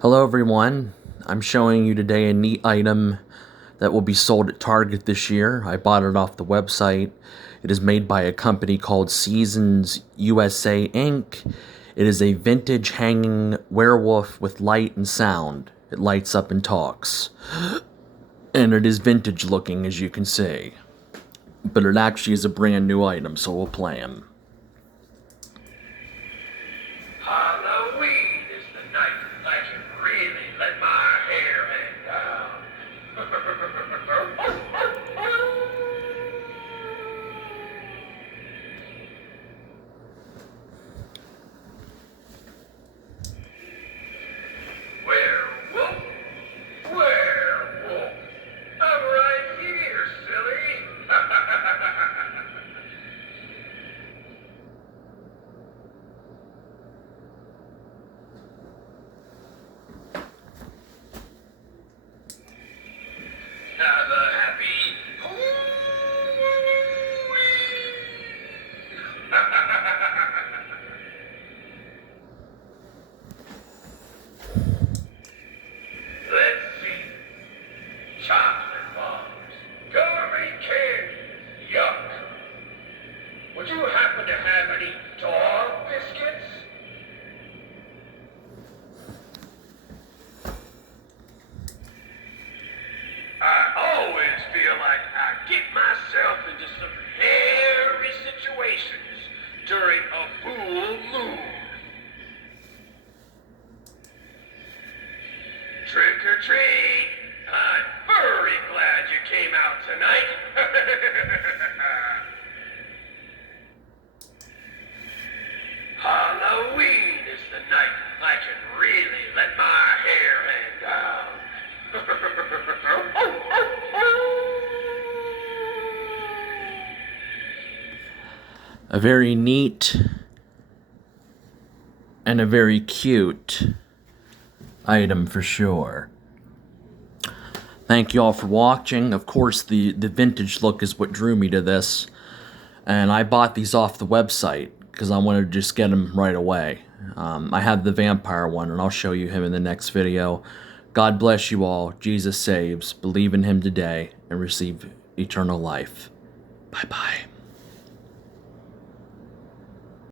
Hello everyone, I'm showing you today a neat item that will be sold at Target this year. I bought it off the website. It is made by a company called Seasons USA Inc. It is a vintage hanging werewolf with light and sound. It lights up and talks. And it is vintage looking, as you can see. But it actually is a brand new item, so we'll play him. Halloween is the night I can really let my hair hang down. Werewolf, werewolf, I'm right here, silly. Have a happy Let's see. Chocolate bars, gourmet candy, yuck. Would you happen to have any dog biscuits? I always feel like I get myself into some hairy situations during a full moon. Trick or treat! I'm very glad you came out tonight. Halloween is the night I can really let my hair hang down. A very neat and a very cute item for sure. Thank you all for watching. Of course, the vintage look is what drew me to this. And I bought these off the website because I wanted to just get them right away. I have the vampire one, and I'll show you him in the next video. God bless you all. Jesus saves. Believe in him today and receive eternal life. Bye-bye.